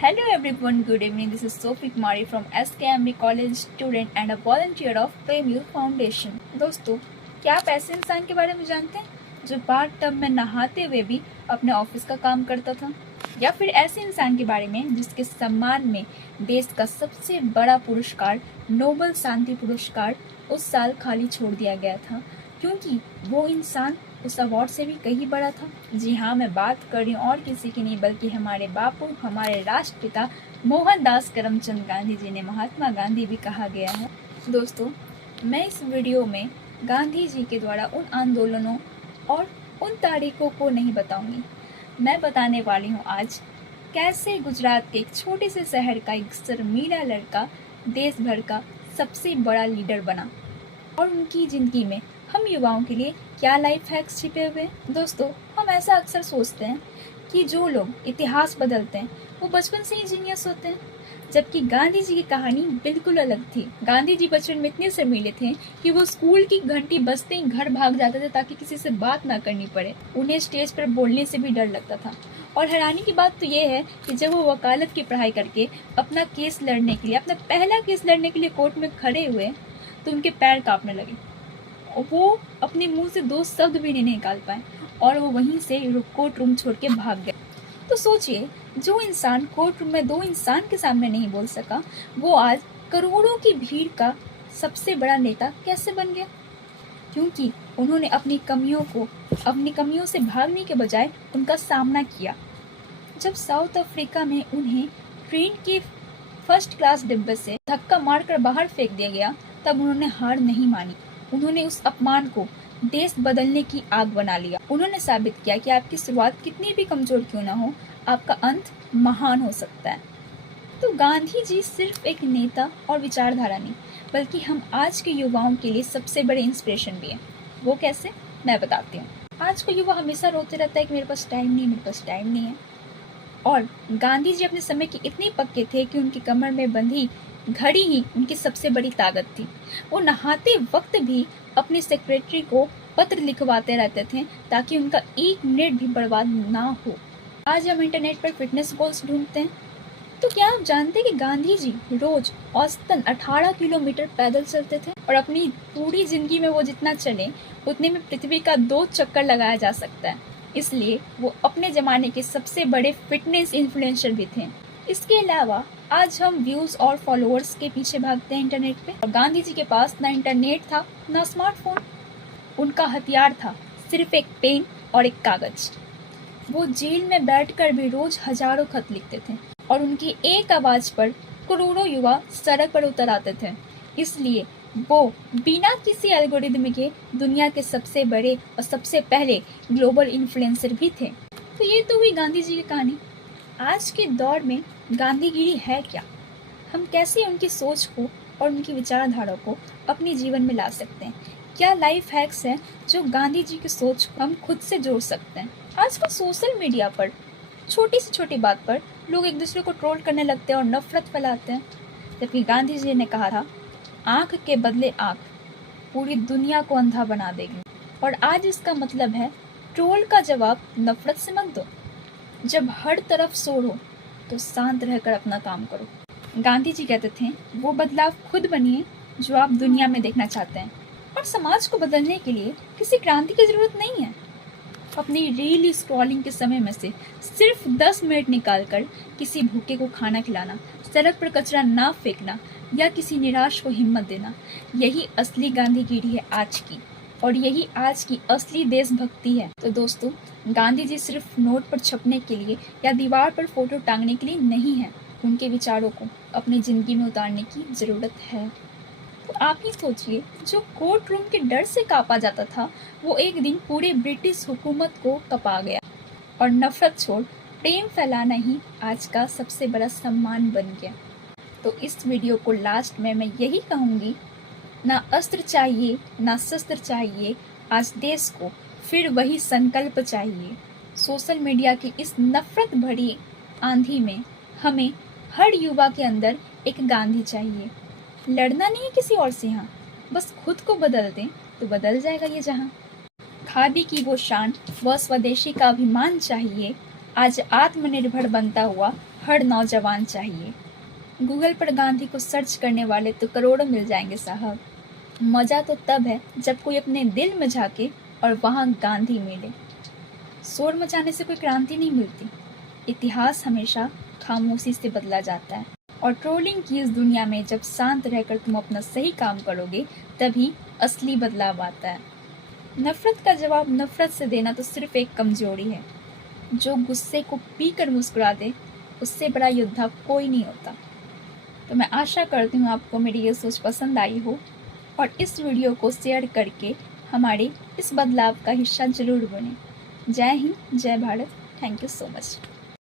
Hello everyone, good evening. This is Sophie Kumari from SKMB College student and a volunteer of Premyur Foundation. दोस्तों, क्या आप ऐसे इंसान के बारे में जानते हैं जो बाथ टब में नहाते हुए भी अपने ऑफिस का काम करता था? या फिर ऐसे इंसान के बारे में जिसके सम्मान में देश का सबसे बड़ा पुरस्कार नोबेल शांति पुरस्कार उस साल खाली छोड़ दिया गया था क्योंकि वो इंसान उस अवार्ड से भी कहीं बड़ा था। जी हाँ, मैं बात कर रही हूँ और किसी की नहीं बल्कि हमारे बापू, हमारे राष्ट्रपिता मोहनदास करमचंद गांधी जी ने महात्मा गांधी भी कहा गया है। दोस्तों, मैं इस वीडियो में गांधी जी के द्वारा उन आंदोलनों और उन तारीखों को नहीं बताऊंगी। मैं बताने वाली हूँ आज कैसे गुजरात के एक छोटे से शहर का एक शर्मीला लड़का देश भर का सबसे बड़ा लीडर बना और उनकी जिंदगी में हम युवाओं के लिए क्या लाइफ हैक्स छिपे हुए हैं। दोस्तों, हम ऐसा अक्सर सोचते हैं कि जो लोग इतिहास बदलते हैं वो बचपन से ही जीनियस होते हैं, जबकि गांधी जी की कहानी बिल्कुल अलग थी। गांधी जी बचपन में इतने शर्मीले थे कि वो स्कूल की घंटी बजते ही घर भाग जाते थे ताकि किसी से बात ना करनी पड़े। उन्हें स्टेज पर बोलने से भी डर लगता था। और हैरानी की बात तो ये है कि जब वो वकालत की पढ़ाई करके अपना केस लड़ने के लिए, अपना पहला केस लड़ने के लिए कोर्ट में खड़े हुए तो उनके पैर कांपने लगे। वो अपने मुंह से दो शब्द भी नहीं निकाल पाए और वो वहीं से कोर्ट रूम छोड़ के भाग गए। तो सोचिए, जो इंसान कोर्ट रूम में दो इंसान के सामने नहीं बोल सका, वो आज करोड़ों की भीड़ का सबसे बड़ा नेता कैसे बन गया? क्योंकि उन्होंने अपनी कमियों से भागने के बजाय उनका सामना किया। जब साउथ अफ्रीका में उन्हें ट्रेन के फर्स्ट क्लास डिब्बे से धक्का मारकर बाहर फेंक दिया गया, तब उन्होंने हार नहीं मानी। उन्होंने उस अपमान को देश बदलने की आग बना लिया। उन्होंने साबित किया कि आपकी शुरुआत कितनी भी कमजोर क्यों ना हो, आपका अंत महान हो सकता है। तो गांधी जी सिर्फ एक नेता और विचारधारा नहीं, बल्कि हम आज के युवाओं के लिए सबसे बड़े इंस्पिरेशन भी हैं। वो कैसे, मैं बताती हूँ। आज का युवा हमेशा रोते रहता है कि मेरे पास टाइम नहीं है। और गांधी जी अपने समय के इतने पक्के थे कि उनकी कमर में बंधी घड़ी ही उनकी सबसे बड़ी ताकत थी। वो नहाते वक्त भी अपने सेक्रेटरी को पत्र लिखवाते रहते थे ताकि उनका एक मिनट भी बर्बाद ना हो। आज हम इंटरनेट पर फिटनेस गोल्स ढूंढते हैं, तो क्या आप जानते हैं कि गांधी जी रोज औसतन 18 किलोमीटर पैदल चलते थे? और अपनी पूरी जिंदगी में वो जितना चले उतने में पृथ्वी का 2 चक्कर लगाया जा सकता है। इसलिए वो अपने जमाने के सबसे बड़े फिटनेस इन्फ्लुएंसर भी थे। इसके अलावा आज हम व्यूज और फॉलोअर्स के पीछे भागते हैं इंटरनेट पे, और गांधी जी के पास ना इंटरनेट था ना स्मार्टफोन। उनका हथियार था सिर्फ एक पेन और एक कागज। वो जेल में बैठकर भी रोज हजारों खत लिखते थे और उनकी एक आवाज पर करोड़ों युवा सड़क पर उतर आते थे। इसलिए वो बिना किसी एल्गोरिदम के दुनिया के सबसे बड़े और सबसे पहले ग्लोबल इन्फ्लुएंसर भी थे। तो ये तो हुई गांधी जी की कहानी। आज के दौर में गांधीगिरी है क्या? हम कैसे उनकी सोच को और उनकी विचारधारा को अपने जीवन में ला सकते हैं? क्या लाइफ हैक्स हैं जो गांधी जी की सोच को हम खुद से जोड़ सकते हैं? आजकल सोशल मीडिया पर छोटी से छोटी बात पर लोग एक दूसरे को ट्रोल करने लगते हैं और नफरत फैलाते हैं, जबकि गांधी जी ने कहा था, आंख के बदले आंख पूरी दुनिया को अंधा बना देगी। और आज इसका मतलब है, ट्रोल का जवाब नफरत से मत दो। जब हर तरफ शोर हो तो शांत रहकर अपना काम करो। गांधी जी कहते थे, वो बदलाव खुद बनिए जो आप दुनिया में देखना चाहते हैं। और समाज को बदलने के लिए किसी क्रांति की जरूरत नहीं है। अपनी रील स्क्रॉलिंग के समय में से सिर्फ 10 मिनट निकालकर किसी भूखे को खाना खिलाना, सड़क पर कचरा ना फेंकना या किसी निराश को हिम्मत देना, यही असली गांधीगिरी है आज की, और यही आज की असली देशभक्ति है। तो दोस्तों, गांधी जी सिर्फ नोट पर छपने के लिए या दीवार पर फोटो टांगने के लिए नहीं है। उनके विचारों को अपनी जिंदगी में उतारने की जरूरत है। तो आप ही सोचिए, जो कोर्ट रूम के डर से कांपा जाता था, वो एक दिन पूरे ब्रिटिश हुकूमत को कपा गया। और नफरत छोड़ प्रेम फैलाना ही आज का सबसे बड़ा सम्मान बन गया। तो इस वीडियो को लास्ट में मैं यही कहूँगी, ना अस्त्र चाहिए ना शस्त्र चाहिए, आज देश को फिर वही संकल्प चाहिए। सोशल मीडिया की इस नफरत भरी आंधी में हमें हर युवा के अंदर एक गांधी चाहिए। लड़ना नहीं है किसी और से, यहाँ बस खुद को बदल दें तो बदल जाएगा ये जहां। खादी की वो शान व स्वदेशी का अभिमान चाहिए, आज आत्मनिर्भर बनता हुआ हर नौजवान चाहिए। गूगल पर गांधी को सर्च करने वाले तो करोड़ों मिल जाएंगे साहब। मज़ा तो तब है जब कोई अपने दिल में झांके और वहाँ गांधी मिले। शोर मचाने से कोई क्रांति नहीं मिलती। इतिहास हमेशा खामोशी से बदला जाता है। और ट्रोलिंग की इस दुनिया में जब शांत रहकर तुम अपना सही काम करोगे तभी असली बदलाव आता है। नफरत का जवाब नफरत से देना तो सिर्फ एक कमजोरी है। जो गुस्से को पीकर मुस्कुरा दे उससे बड़ा योद्धा कोई नहीं होता। तो मैं आशा करती हूँ आपको मेरी ये सोच पसंद आई हो और इस वीडियो को शेयर करके हमारे इस बदलाव का हिस्सा जरूर बने। जय हिंद, जय Bharat. Thank you so much.